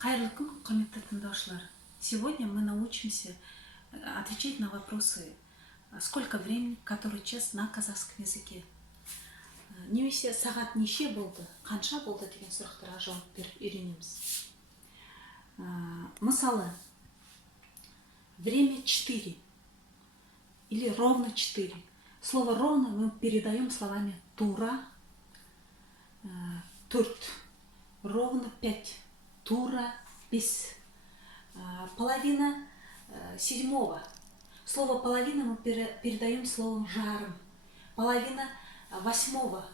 Хайырлы күн, құрметті тыңдаушылар. Сегодня мы научимся отвечать на вопросы «Сколько времени, который час» на казахском языке. Немесе сағат неше болды, қанша болды деген сұрақтарға жауап беріп үйренеміз. Мысалы, время 4 или ровно 4. Слово ровно мы передаем словами тура, турт, ровно 5. Тура, бес. Половина седьмого. Слово половина мы передаем словом жарым. Половина восьмого.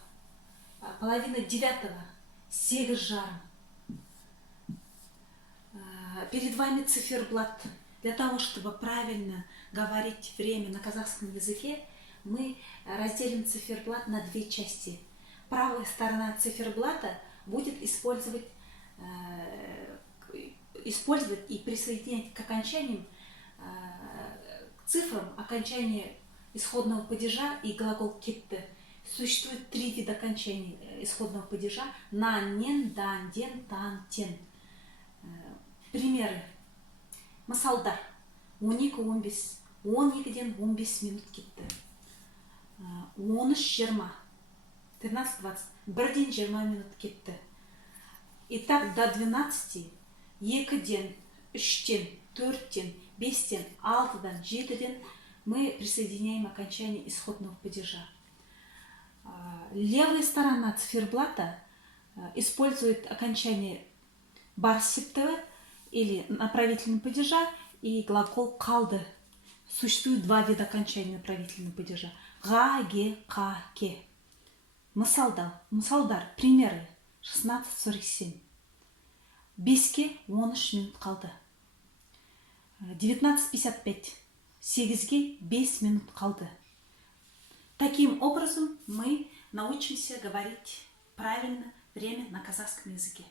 Половина девятого. Сегіз жарым. Перед вами циферблат. Для того, чтобы правильно говорить время на казахском языке, мы разделим циферблат на две части. Правая сторона циферблата будет использовать и присоединять к окончаниям, к цифрам окончания исходного падежа и глагол кетті. Существует 3 вида окончаний исходного падежа: на, нен, дан, ден, тан, тен. Примеры. Мысалдар. 12-15. 12-ден 15 минут кетті. 13-20. 13-20. 1-ден 20 минут кетті. Итак, до 12, 2-ден, 3-ден, 4-ден, 5-ден, 6-дан, 7-ден мы присоединяем окончание исходного падежа. Левая сторона циферблата использует окончание барсиптовы или направительного падежа и глагол қалды. Существует 2 вида окончания направительного падежа: ға, ге, қа, ке. Мысалдар, примеры. 16:47. 5-ке 13 минут қалды. 19:55. 8-ге 5 минут қалды. Таким образом мы научимся говорить правильно время на казахском языке.